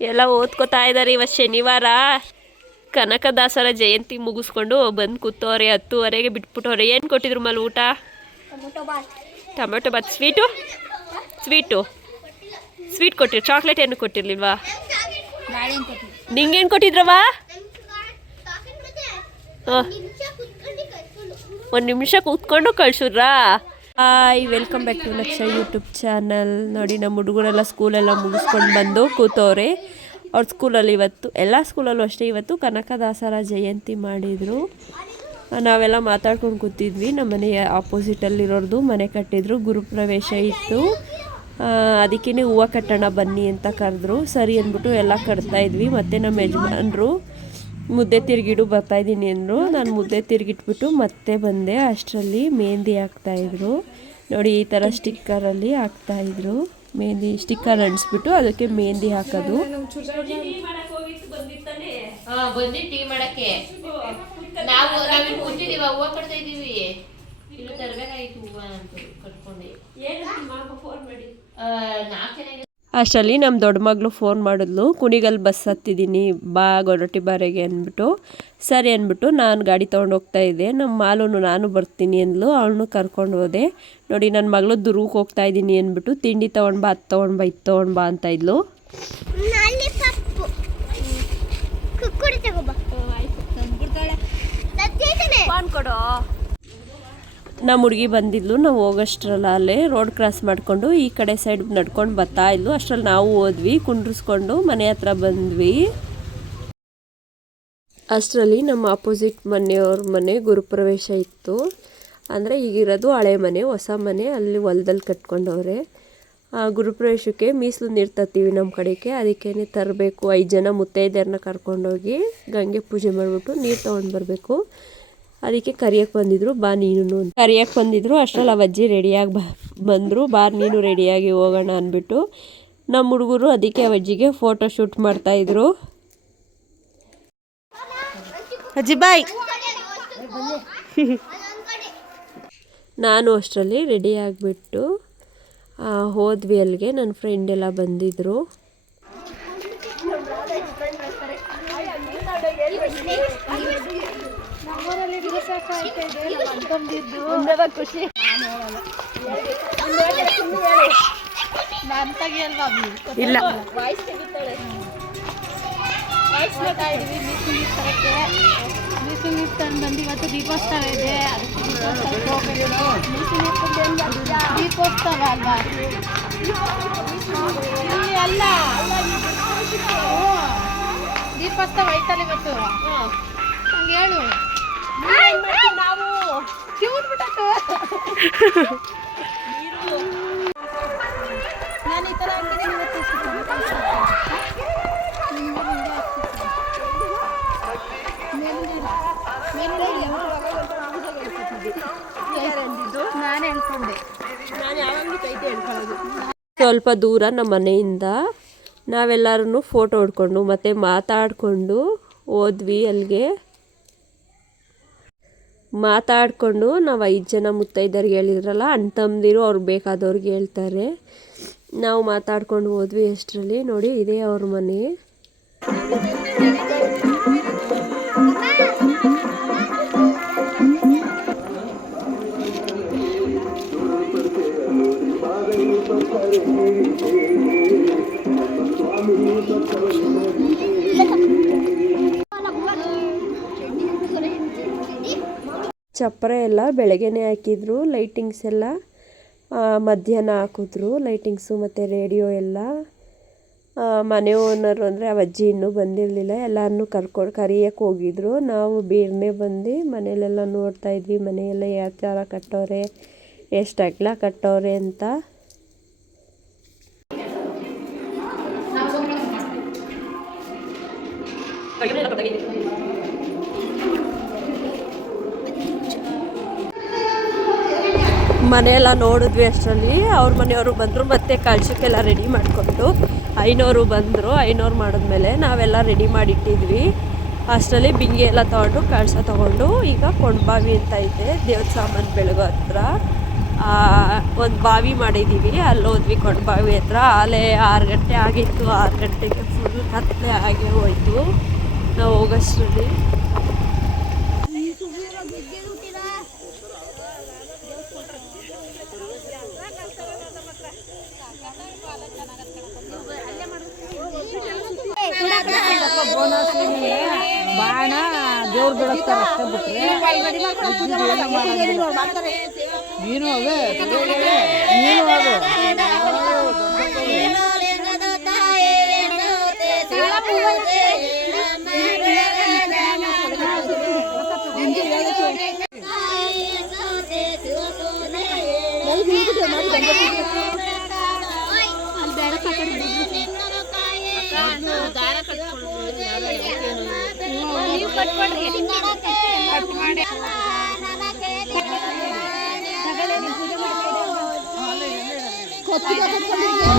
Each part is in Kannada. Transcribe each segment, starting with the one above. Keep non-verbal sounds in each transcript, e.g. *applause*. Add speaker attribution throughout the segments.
Speaker 1: ಎಲ್ಲ ಓದ್ಕೋತಾ ಇದ್ದಾರೆ ಇವತ್ತು ಶನಿವಾರ. ಕನಕದಾಸರ ಜಯಂತಿ ಮುಗಿಸ್ಕೊಂಡು ಬಂದು ಕೂತವ್ರೆ ಹತ್ತುವರೆಗೆ ಬಿಟ್ಬಿಟ್ಟವ್ರೆ. ಏನು ಕೊಟ್ಟಿದ್ರು ಮಲ್ ಊಟ? Tomato bath. Sweet? Sweet. Sweet ಕೊಟ್ಟಿರು chocolate ಏನು ಕೊಟ್ಟಿರ್ಲಿಲ್ವಾ? ನಿಂಗೇನು ಕೊಟ್ಟಿದ್ರವ ಹಾಂ. ಒಂದು ನಿಮಿಷ ಕೂತ್ಕೊಂಡು ಕಳ್ಸಿದ್ರಾ hi welcome back to Laksha YouTube channel ನೋಡಿ, ನಮ್ಮ ಹುಡುಗರೆಲ್ಲ ಸ್ಕೂಲೆಲ್ಲ ಮುಗಿಸ್ಕೊಂಡು ಬಂದು ಕೂತವ್ರೆ. ಅವ್ರ ಸ್ಕೂಲಲ್ಲಿ ಇವತ್ತು, ಎಲ್ಲ ಸ್ಕೂಲಲ್ಲೂ ಅಷ್ಟೇ, ಇವತ್ತು ಕನಕದಾಸರ ಜಯಂತಿ ಮಾಡಿದರು. ನಾವೆಲ್ಲ ಮಾತಾಡ್ಕೊಂಡು ಕೂತಿದ್ವಿ. ನಮ್ಮ ಮನೆಯ ಆಪೋಸಿಟಲ್ಲಿರೋರ್ದು ಮನೆ ಕಟ್ಟಿದ್ರು ಗುರುಪ್ರವೇಶ ಇತ್ತು. ಅದಕ್ಕೇ ಹೂವು ಕಟ್ಟೋಣ ಬನ್ನಿ ಅಂತ ಕರೆದ್ರು. ಸರಿ ಅಂದ್ಬಿಟ್ಟು ಎಲ್ಲ ಕಟ್ತಾಯಿದ್ವಿ ಮತ್ತು ನಮ್ಮ ಯಜಮಾನ್ರು ಮುದ್ದೆ ತಿರುಗಿಡು ಬರ್ತಾಯಿದ್ದೀನಿ ಅಂದರು. ನಾನು ಮುದ್ದೆ ತಿರುಗಿಟ್ಬಿಟ್ಟು ಮತ್ತೆ ಬಂದೆ. ಅಷ್ಟರಲ್ಲಿ ಮೆಹಂದಿ ಹಾಕ್ತಾಯಿದ್ರು ನೋಡಿ ಈ ಥರ ಸ್ಟಿಕ್ಕರಲ್ಲಿ ಹಾಕ್ತಾಯಿದ್ರು ಮೆಹಂದಿ ಸ್ಟಿಕ್ಕರ್ ಅಂಟಿಸ್ಬಿಟ್ಟು ಅದಕ್ಕೆ ಮೆಹಂದಿ ಹಾಕೋದು.
Speaker 2: ಹಾ ಬಂದಿ ಟೀ ಮಾಡಕ್ಕೆ. ನಾವು ನಾವಿಲ್ಲಿ ಕೂತಿದೀವ ಹೂವ ಕಟ್ತಾ ಇದೀವಿ ಏನು ತರ್ಬೇಕಾಗಿತ್ತು ಹೂವ ಅಂತ ಕಟ್ಕೊಂಡೆ. ನಾಲ್ಕು ಜನ
Speaker 1: ಅಷ್ಟರಲ್ಲಿ ನಮ್ಮ ದೊಡ್ಡ ಮಗಳು ಫೋನ್ ಮಾಡಿದ್ಲು ಕುಣಿಗಲ್ ಬಸ್ ಹತ್ತಿದ್ದೀನಿ ಬಾ ಗೊರಟಿ ಬಾರೆಗೆ ಅಂದ್ಬಿಟ್ಟು. ಸರಿ ಅಂದ್ಬಿಟ್ಟು ನಾನು ಗಾಡಿ ತೊಗೊಂಡು ಹೋಗ್ತಾ ಇದ್ದೆ. ನಮ್ಮ ಮಾಲೂನು ನಾನು ಬರ್ತೀನಿ ಅಂದ್ಲು ಅವಳನ್ನು ಕರ್ಕೊಂಡು ಹೋದೆ. ನೋಡಿ ನನ್ನ ಮಗಳು ದುರ್ಗಕ್ಕೆ ಹೋಗ್ತಾ ಇದ್ದೀನಿ ಅಂದ್ಬಿಟ್ಟು ತಿಂಡಿ ತೊಗೊಂಡು ಬಾ ಅದು ತೊಗೊಂಡು ಬಾ ಇದು ತೊಗೊಂಡು ಬಾ ಅಂತ ಇದ್ಲು. ಕೊಡು. ನಮ್ಮ ಹುಡುಗಿ ಬಂದಿದ್ಲು, ನಾವು ಹೋಗೋಷ್ಟ್ರಲ್ಲ ಅಲ್ಲೇ ರೋಡ್ ಕ್ರಾಸ್ ಮಾಡಿಕೊಂಡು ಈ ಕಡೆ ಸೈಡ್ ನಡ್ಕೊಂಡು ಬರ್ತಾ ಇದ್ಲು. ಅಷ್ಟರಲ್ಲಿ ನಾವು ಹೋದ್ವಿ, ಕುಂಡ್ರಿಸ್ಕೊಂಡು ಮನೆ ಹತ್ರ ಬಂದ್ವಿ. ಅಷ್ಟರಲ್ಲಿ ನಮ್ಮ ಆಪೋಸಿಟ್ ಮನೆಯವ್ರ ಮನೆ ಗುರುಪ್ರವೇಶ ಇತ್ತು. ಅಂದರೆ ಈಗಿರೋದು ಹಳೆ ಮನೆ, ಹೊಸ ಮನೆ, ಅಲ್ಲಿ ಹೊಲದಲ್ಲಿ ಕಟ್ಕೊಂಡವ್ರೆ. ಗುರುಪ್ರವೇಶಕ್ಕೆ ಮೀಸಲು ನೀರು ತರ್ತೀವಿ ನಮ್ಮ ಕಡೆಗೆ. ಅದಕ್ಕೇ ತರಬೇಕು, ಐದು ಜನ ಮುತ್ತೈದೆಯರನ್ನ ಕರ್ಕೊಂಡೋಗಿ ಗಂಗೆ ಪೂಜೆ ಮಾಡಿಬಿಟ್ಟು ನೀರು ತೊಗೊಂಡು ಬರಬೇಕು. ಅದಕ್ಕೆ ಕರಿಯಕ್ಕೆ ಬಂದಿದ್ರು, ಬಾ ನೀನು ಕರಿಯಕ್ಕೆ ಬಂದಿದ್ರು ಅಷ್ಟರಲ್ಲಿ ಆ ಅಜ್ಜಿ ರೆಡಿಯಾಗಿ ಬ, ಬಂದರು, ಬಾ ನೀನು ರೆಡಿಯಾಗಿ ಹೋಗೋಣ ಅಂದ್ಬಿಟ್ಟು ನಮ್ಮ ಹುಡುಗರು ಅದಕ್ಕೆ ಅಜ್ಜಿಗೆ ಫೋಟೋ ಶೂಟ್ ಮಾಡ್ತಾಯಿದ್ರು ಅಜ್ಜಿ ಬಾಯ್. ನಾನು ಅಷ್ಟರಲ್ಲಿ ರೆಡಿ ಆಗಿಬಿಟ್ಟು ಹೋದ್ವಿ ಅಲ್ಲಿಗೆ ನನ್ನ ಫ್ರೆಂಡ್ ಎಲ್ಲ ಬಂದಿದ್ದರು ಇಲ್ಲ
Speaker 3: ತಂದು ಬಂದು ಇವತ್ತು ದೀಪೋತ್ಸವ ಇದೆ ಅದಕ್ಕೆ ದೀಪೋತ್ಸವ ಅಲ್ವಾ ಇಲ್ಲಿ ಅಲ್ಲ ಐತಲ್ಲ ಇವತ್ತು ಹಂಗೆ ಹೇಳು
Speaker 1: ಸ್ವಲ್ಪ ದೂರ ನಮ್ಮ ಮನೆಯಿಂದ ನಾವೆಲ್ಲರೂ ಫೋಟೋ ಹೊಡ್ಕೊಂಡು ಮತ್ತೆ ಮಾತಾಡಿಕೊಂಡು ಹೋದ್ವಿ ಅಲ್ಲಿಗೆ. ಮಾತಾಡಿಕೊಂಡು ನಾವು ಐದು ಜನ ಮುತ್ತೈದರಿಗೆ ಹೇಳಿದ್ರಲ್ಲ ಅಣ್ಣ ತಮ್ಮದಿರು ಅವ್ರು ಬೇಕಾದವ್ರಿಗೆ ಹೇಳ್ತಾರೆ. ನಾವು ಮಾತಾಡ್ಕೊಂಡು ಹೋದ್ವಿ ಎಷ್ಟರಲ್ಲಿ ನೋಡಿ, ಇದೇ ಅವ್ರ ಮನೆ. ಚಪ್ಪರ ಎಲ್ಲ ಬೆಳಗ್ಗೆನೇ ಹಾಕಿದ್ರು ಲೈಟಿಂಗ್ಸ್ ಎಲ್ಲ. ಮಧ್ಯಾಹ್ನ ಹಾಕಿದ್ರು ಲೈಟಿಂಗ್ಸು ಮತ್ತು ರೇಡಿಯೋ ಎಲ್ಲ. ಮನೆ ಓನರು ಅಂದರೆ ಅವ ಅಜ್ಜಿ ಇನ್ನೂ ಬಂದಿರಲಿಲ್ಲ ಎಲ್ಲರನ್ನು ಕರ್ಕೊಂಡು ಕರಿಯಕ್ಕೆ ಹೋಗಿದ್ರು. ನಾವು ಬೇಗನೆ ಬಂದು ಮನೇಲೆಲ್ಲ ನೋಡ್ತಾ ಇದ್ವಿ, ಮನೆಯೆಲ್ಲ ಯಾವ ಥರ ಕಟ್ಟವ್ರೆ ಎಷ್ಟು ಅಗ್ಲ ಕಟ್ಟವ್ರೆ ಅಂತ. ಮನೆಯೆಲ್ಲ ನೋಡಿದ್ವಿ ಅಷ್ಟರಲ್ಲಿ. ಅವ್ರ ಮನೆಯವರು ಬಂದರು, ಮತ್ತೆ ಕಳ್ಸಕ್ಕೆಲ್ಲ ರೆಡಿ ಮಾಡಿಕೊಂಡು ಐನೋರು ಬಂದರು, ಐನೋರು ಮಾಡಿದ್ಮೇಲೆ ನಾವೆಲ್ಲ ರೆಡಿ ಮಾಡಿಟ್ಟಿದ್ವಿ. ಅಷ್ಟರಲ್ಲಿ ಬಿಂಗಿ ಎಲ್ಲ ತೊಗೊಂಡು, ಕಳಸ ತೊಗೊಂಡು ಈಗ ಕೊಂಡ್ಬಾವಿ ಅಂತ ಐತೆ, ದೇವ್ರ ಸಾಮಾನು ಬೆಳಗೋ ಹತ್ರ. ಒಂದು ಬಾವಿ ಮಾಡಿದ್ದೀವಿ ಅಲ್ಲಿ ಹೋದ್ವಿ ಕೊಂಡ್ಬಾವಿ ಬಾವಿ ಹತ್ರ. ಅಲ್ಲೇ ಆರು ಗಂಟೆ ಆಗಿತ್ತು, ಆರು ಗಂಟೆಗೆ ಫುಲ್ ಕತ್ತಲೆ ಆಗಿ ಹೋಯ್ತು. ನಾವು ಹೋಗೋಷ್ಟರಲ್ಲಿ
Speaker 3: ಬಾಣ ದೇವ್ರು ಬಿಡಿಸ್ತಾರೆ ಅಷ್ಟೇ ಬಿಟ್ರೆ ನೀನು ಅವೇ ನೀನು ಅವೇ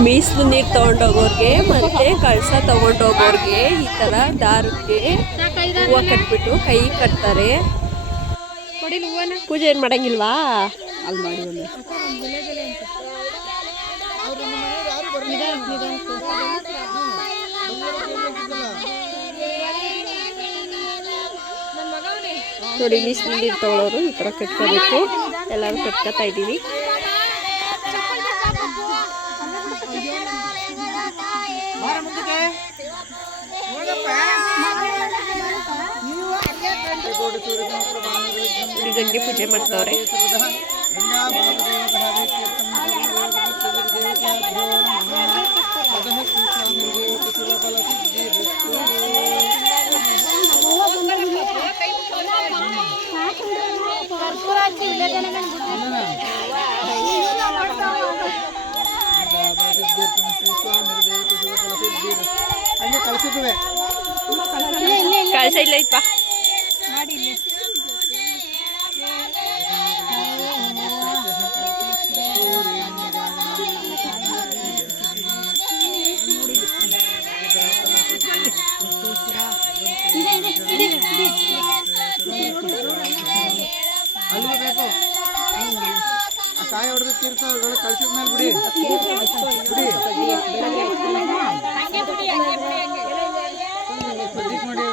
Speaker 1: ಮೀಸಲು ನೀರು ತಗೊಂಡೋಗೋರ್ಗೆ ಮತ್ತೆ ಕಳಸ ತಗೊಂಡೋಗೋರ್ಗೆ ಈ ಥರ ದಾರಕ್ಕೆ ಹೂವು ಕಟ್ಬಿಟ್ಟು ಕೈ ಕಟ್ತಾರೆ. ಪೂಜೆ ಏನು ಮಾಡಂಗಿಲ್ವಾ?
Speaker 3: ಅಲ್ಲಿ ಮಾಡಿ
Speaker 1: ನೋಡಿ ಮೀಸಲು ನೀರು ತೊಗೊಳೋರು ಈ ಥರ ಕಟ್ಕೋಬೇಕು. ಎಲ್ಲರೂ ಕಟ್ಕೋತಾ ಇದ್ದೀವಿ. ಪೂಜೆ ಪೂಜೆ ಮಾಡ್ತಾವ್ರೆ.
Speaker 3: ಕಳ್ಸಿದ ಮೇಲೆ ಬಿಡಿ. ಬಿಡಿ. ಮಾಡಿ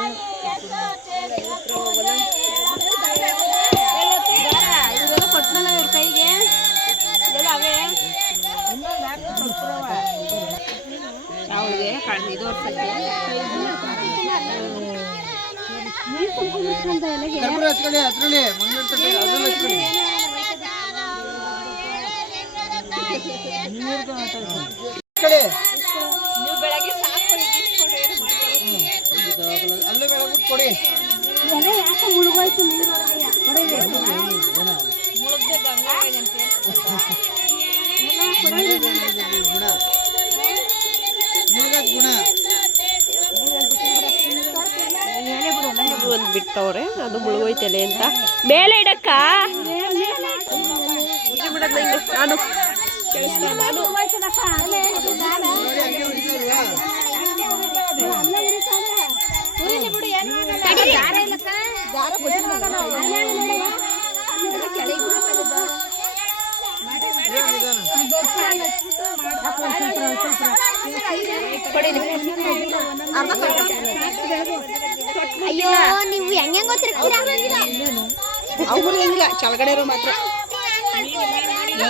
Speaker 3: ಕರ್ಪೂರ ಹಚ್ಕೊಳ್ಳಿ ಅದ್ರಲ್ಲಿ ಮಂಗಳೂರು ತಟ್ಟೆ ಅದ್ರಲ್ಲಿ ಹಚ್ಕೊಳ್ಳಿ. ಅಲ್ಲೇ ಕೊಡಿ ಗುಣ ಮುಳುಗದ್ ಗುಣ
Speaker 1: ಒಂದು ಬಿಟ್ಟವ್ರೆ ಅದು ಮುಳುಗೋಯ್ತಲೆ ಅಂತ ಮೇಲೆ ಇಡಕ್ಕ ನಾನು
Speaker 4: ಅಯ್ಯೋ ನೀವು ಹೆಂಗೆ ಗೊತ್ತಿರ್ತೀರಾ
Speaker 3: ಅವ್ರು ಏನಿಲ್ಲ ಕೆಳಗಡೆ ಇರೋ ಮಾತ್ರ *laughs*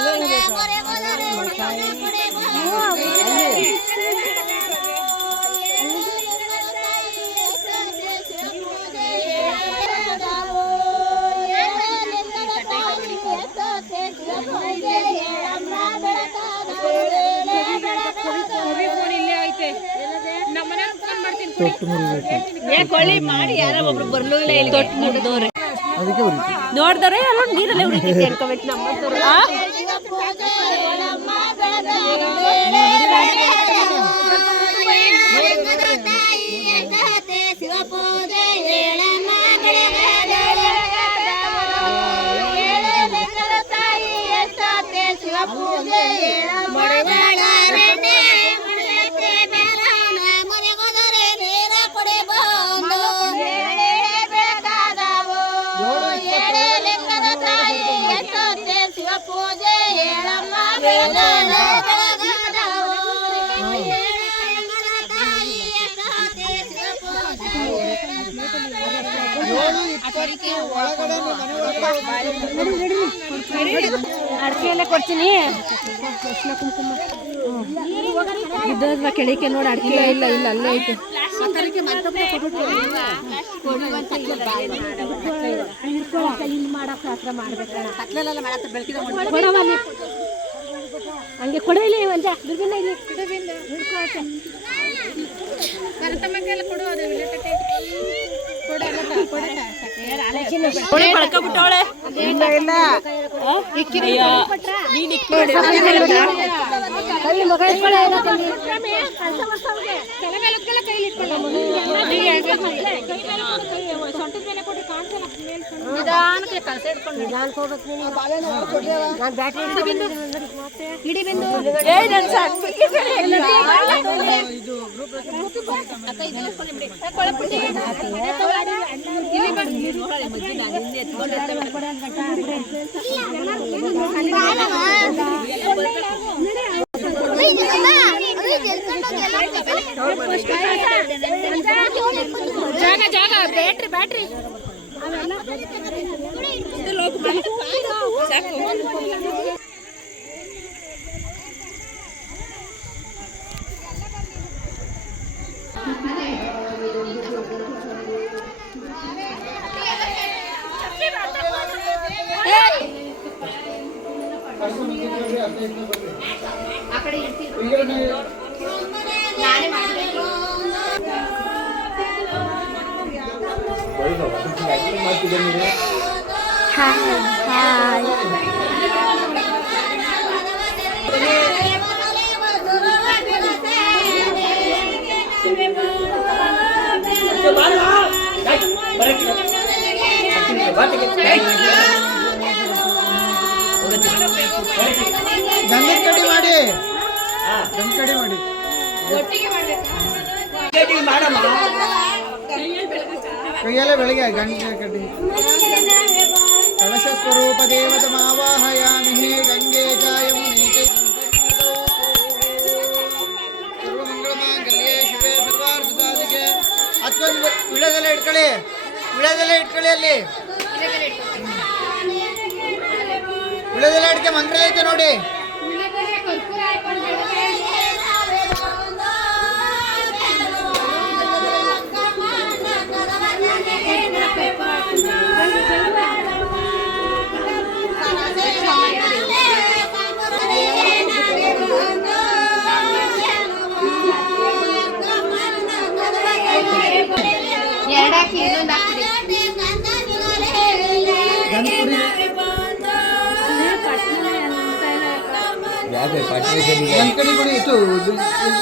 Speaker 1: ನೋಡ್ದವ್ರೆ ಅಲ್ಲ ನೀರಲ್ಲಿ ಉಳಿತೈತಿ ಅನ್ಕೋಬೇಕು. ನಮ್ಮಂತವ್ರು ಆ
Speaker 3: ಅಡಿಕೆ ಎಲ್ಲ ಕೊಡ್ತೀನಿ. ಬಿದ್ದೋದ್ವಾ ಕೆಳಕ್ಕೆ ನೋಡಿ ಅಡಿಕೆ. ಇಲ್ಲ ಇಲ್ಲ ಅಲ್ಲೇ ಐತೆ. ಹಂಗೆ ಕೊಡ ಇಲ್ಲಿ ಮಂಜ ಇಲ್ಲಿ. ಹಿಡ್ಕೊಳಕ್ಕೆ.
Speaker 1: ಪಡ್ಕೊಬಿಟ್ಟವಳೆ
Speaker 3: ಕೈ ನಿಧಾನ ಇಟ್ಕೊಳ್ಳೆ, ಏನೋ ತಂಗಿ. ತಲೆ ಮೇಲೆ ಹೊತ್ಕೊಳ್ಳೆ, ಕೈಲಿ ಇಟ್ಕೊಳ್ಳೆ. ನಿಧಾನಕ್ಕೆ ಕಳ್ಸ ಹಿಡ್ಕೊಂಡು ನಿಧಾನಕ್ಕೆ ಹೋಗ್ಬೇಕು ನೀನು. ನಾನ್ ಬ್ಯಾಟ್ರಿ ಹಿಡ್ಕೊಂಡು ಹಿಡಿ ಬಿಂದು. ಜಾಗ ಜಾಗ ಬ್ಯಾಟ್ರಿ ಬ್ಯಾಟ್ರಿ
Speaker 5: ಗಂಧದ ಕಡ್ಡಿ ಮಾಡಿ ಗಂಧ ಕಡ್ಡಿ ಮಾಡಿ ಕೈಯಲ್ಲೇ ಬೆಳಗ್ಗೆ ಗಂಧ ಕಡ್ಡಿ ಕಳಶ ಸ್ವರೂಪ ದೇವತ ಮಾವಾಹಯಾಮಿ ಹೇ ಗಂಗೆ ಚ ಯಮುನೆ ಚ ಸರ್ವಮಂಗಳಮಾಂಗಲ್ಯೆ ಶಿವೆ ಸರ್ವಾರ್ಥ ಸಾಧಿಕೆ ಹತ್ತೊಂದು ವಿಳದೆಲ್ಲ ಇಟ್ಕೊಳ್ಳಿ ವಿಳದೆಲ್ಲ ಇಟ್ಕೊಳ್ಳಿ ಅಲ್ಲಿ ವಿಳದೆಲ್ಲ ಇಟ್ಕೆ ಮಂತ್ರ ಐತೆ ನೋಡಿ।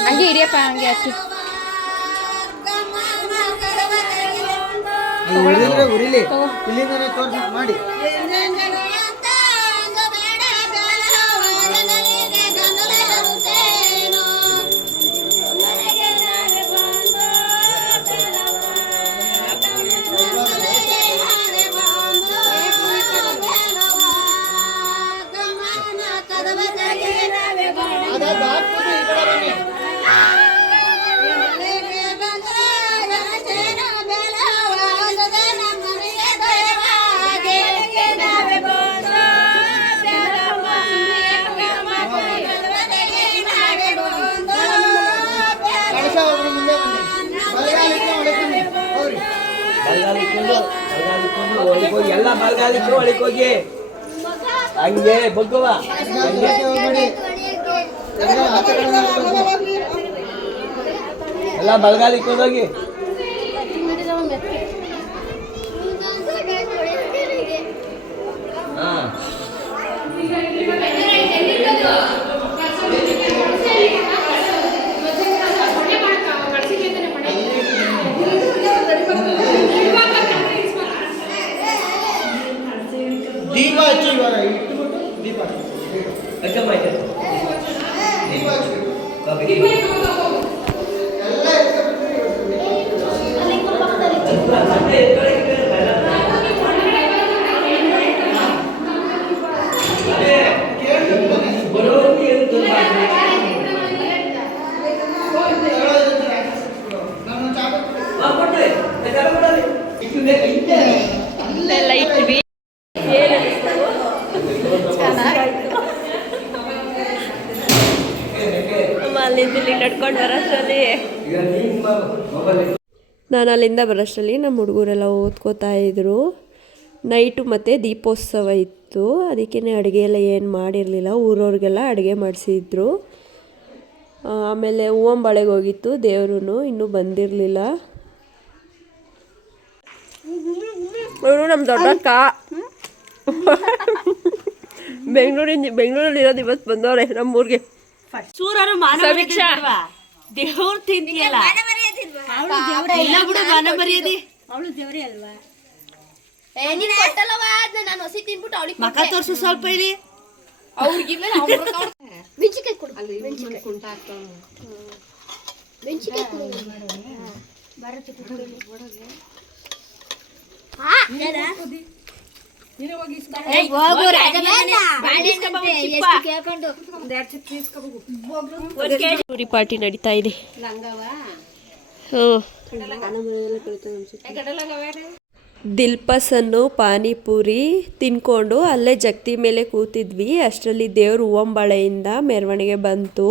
Speaker 3: ಹಂಗೆ ಹಿಡಿಯಪ್ಪ ಹಂಗೆ
Speaker 5: ಅಷ್ಟು ಉರಿಲಿ ಇಲ್ಲಿಂದನೇ ತೋರ್ಸಿ ಮಾಡಿ
Speaker 6: ಬಲ್ಗಾಲಿಕ್ಕು ಒಳಗೆ ಹೋಗಿ. ಹಂಗೆ ಬಗ್ಗುವ
Speaker 5: ಎಲ್ಲ
Speaker 6: ಬಲಗಾಲಿಕ್ಕೆ ಹೋಗಿ ಹಾ
Speaker 5: ದೀಪ ಹಚ್ಚಿ ಇವಾಗ ಇಟ್ಬಿಟ್ಟು ದೀಪ ಹಚ್ಚಿ
Speaker 6: ಅಕ್ಕಮ್ಮ ಆಯ್ತು
Speaker 5: ದೀಪ ಹಚ್ಚಿ
Speaker 6: ಕಾಫಿ
Speaker 5: ಎಲ್ಲ ಎತ್ಕೊಂಡ್ಬಿಟ್ಟು ಕೇಳ್ಬಿಟ್ಟು ಬನ್ನಿ
Speaker 1: ಅಲ್ಲಿಂದ ಇಲ್ಲಿ ನಡ್ಕೊಂಡು ಬರೋಷ್ಟರಲ್ಲಿ
Speaker 6: ಈಗ ನಿಮ್ಮ ಮೊಬೈಲ್
Speaker 1: ನಾನು ಅಲ್ಲಿಂದ ಬರೋಷ್ಟರಲ್ಲಿ ನಮ್ಮ ಹುಡುಗರೆಲ್ಲ ಓದ್ಕೋತಾ ಇದ್ರು. ನೈಟು ಮತ್ತು ದೀಪೋತ್ಸವ ಇತ್ತು. ಅದಕ್ಕೇ ಅಡುಗೆ ಎಲ್ಲ ಏನು ಮಾಡಿರಲಿಲ್ಲ. ಊರವ್ರಿಗೆಲ್ಲ ಅಡುಗೆ ಮಾಡಿಸಿದ್ರು. ಆಮೇಲೆ ಹೂವಂಬಳೆಗೆ ಹೋಗಿತ್ತು. ದೇವ್ರೂ ಇನ್ನೂ ಬಂದಿರಲಿಲ್ಲ. ಅವರು ನಮ್ಮ ದೊಡ್ಡಕ್ಕ ಬೆಂಗಳೂರಿನ ಬೆಂಗಳೂರಲ್ಲಿ ಇರೋದು ಇವತ್ತು ಬಂದವ್ರೆ ನಮ್ಮೂರಿಗೆ. ಸಮೀಕ್ಷಾ. ದೇವ್ರು ತಿಂತಿಯಲ್ಲ
Speaker 3: ಅವಳು ದೇವ್ರೇ ಅಲ್ವಾ?
Speaker 4: ನೀನ್ ಕೊಟ್ಟಲ್ಲವ? ಅದ್ನ ನಾನು ಹೊಸಿ ತಿನ್ಬಿಟ್ಟು ಅವಳಿಗೆ
Speaker 1: ಮಕ ತೋರ್ಸು ಸ್ವಲ್ಪ ಇಲ್ಲಿ.
Speaker 4: ಮೆಣಸಿನ್ಕಾಯಿ ಕೊಡು ಮೆಣಸಿನ್ಕಾಯಿ. ಮೆಣಸಿನ್ಕಾಯಿ ಕೊಡು. ಕೇಳ್ಕೊಂಡು
Speaker 1: ಪೂರಿ ಪಾರ್ಟಿ ನಡೀತಾ ಇದೆ ದಿಲ್ಪಸನ್ನು ಪಾನಿಪುರಿ ತಿನ್ಕೊಂಡು ಅಲ್ಲೇ ಜಗತಿ ಮೇಲೆ ಕೂತಿದ್ವಿ. ಅಷ್ಟರಲ್ಲಿ ದೇವ್ರ ಹೂವಂಬಾಳೆಯಿಂದ ಮೆರವಣಿಗೆ ಬಂತು.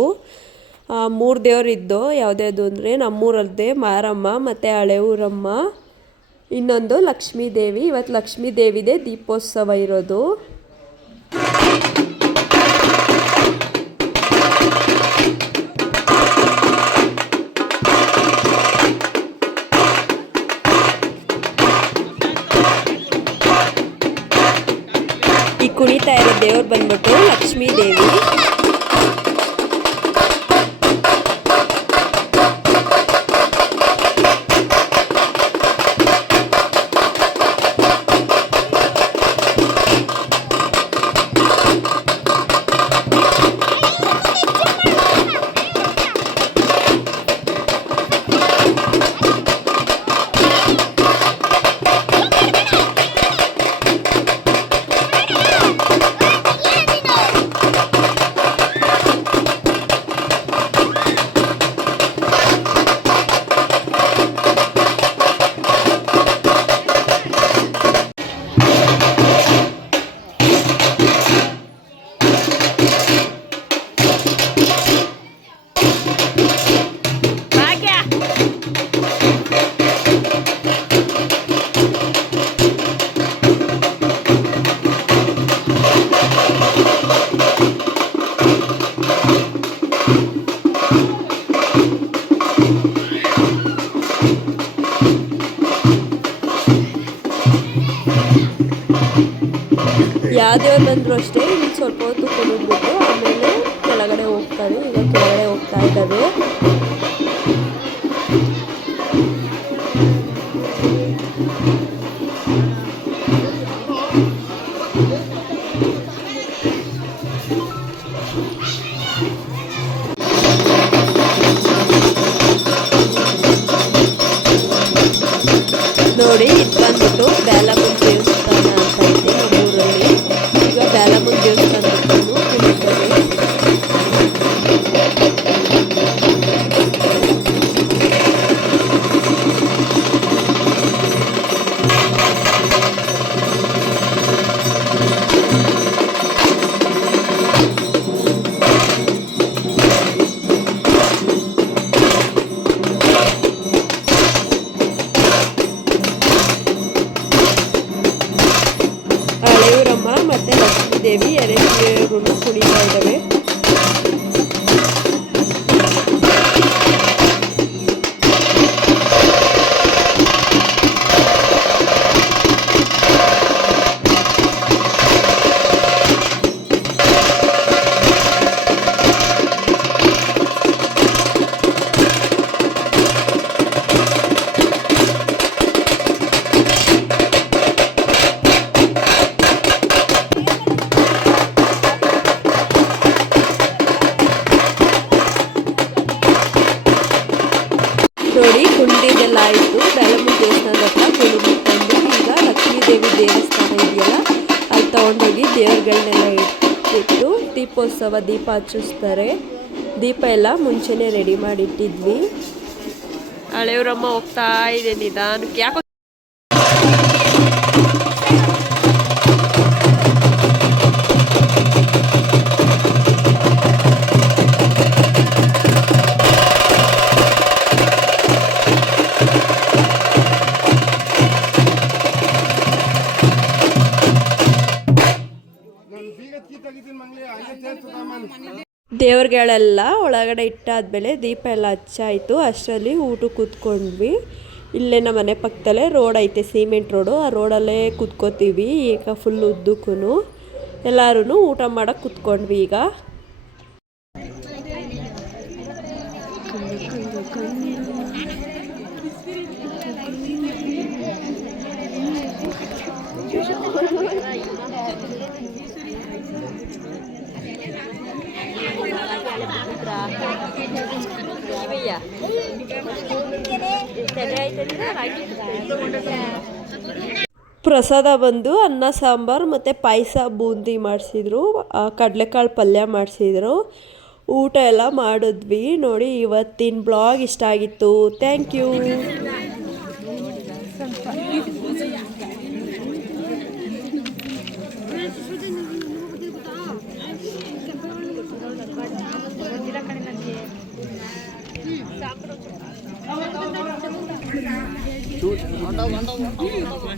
Speaker 1: ಮೂರು ದೇವ್ರು ಇದ್ದು ಯಾವುದ್ಯಾವುದು ಅಂದರೆ ನಮ್ಮೂರದ್ದೇ ಮಾರಮ್ಮ ಮತ್ತು ಹಳೆ ಊರಮ್ಮ, ಇನ್ನೊಂದು ಲಕ್ಷ್ಮೀ ದೇವಿ ಇವತ್ತು ಲಕ್ಷ್ಮೀ ದೇವಿದೆ ದೀಪೋತ್ಸವ ಇರೋದು. ದೇವ್ರು ಬಂದ್ಬಿಟ್ಟು ಲಕ್ಷ್ಮೀ ದೇವಿ ನೋಡಿ ಲಕ್ಷ್ಮೀ ದೇವಿ ಎರಡೂ ಕುಣಿತಾ ಇದ್ದಾವೆ ನೋಡಿ ಕುಂಡಿದೆಲ್ಲ ಆಯಿತು ಬೆಳಮುರಿ ದೇವಸ್ಥಾನದ ಹತ್ರ ಕುಣಿದ್ಕೊಂಡು ಈಗ ಲಕ್ಷ್ಮೀದೇವಿ ದೇವಸ್ಥಾನ ಇದೆಯಲ್ಲ, ಅಲ್ಲಿ ತೊಗೊಂಡೋಗಿ ದೇವ್ರುಗಳನ್ನೆಲ್ಲ ಇಟ್ಟು ದೀಪೋತ್ಸವ ದೀಪ ಹಚ್ಚಿಸ್ತಾರೆ. ದೀಪ ಎಲ್ಲ ಮುಂಚೆನೇ ರೆಡಿ ಮಾಡಿಟ್ಟಿದ್ವಿ. ಹಳೆಯವರಮ್ಮ ಹೋಗ್ತಾ ಇದೆ ನಿಧಾನಕ್ಕೆ. ಯಾಕೋ ದೇವ್ರಿಗಳೆಲ್ಲ ಒಳಗಡೆ ಇಟ್ಟಾದ್ಮೇಲೆ ದೀಪ ಎಲ್ಲ ಹಚ್ಚಾಯಿತು. ಅಷ್ಟರಲ್ಲಿ ಊಟ ಕೂತ್ಕೊಂಡ್ವಿ. ಇಲ್ಲೇ ನಮ್ಮ ಮನೆ ಪಕ್ಕದಲ್ಲೇ ರೋಡ್ ಐತೆ, ಸಿಮೆಂಟ್ ರೋಡು. ಆ ರೋಡಲ್ಲೇ ಕೂತ್ಕೋತೀವಿ. ಈಗ ಫುಲ್ ಉದ್ದಕ್ಕೂ ಎಲ್ಲರೂ ಊಟ ಮಾಡೋಕ್ಕೆ ಕೂತ್ಕೊಂಡ್ವಿ ಈಗ. ಪ್ರಸಾದ ಬಂದು ಅನ್ನ, ಸಾಂಬಾರು ಮತ್ತು ಪಾಯಸ ಬೂಂದಿ ಮಾಡಿಸಿದ್ರು. ಕಡಲೆಕಾಳು ಪಲ್ಯ ಮಾಡಿಸಿದ್ರು. ಊಟ ಎಲ್ಲ ಮಾಡಿದ್ವಿ. ನೋಡಿ, ಇವತ್ತಿನ ಬ್ಲಾಗ್ ಇಷ್ಟ ಆಗಿತ್ತು. Thank you 음.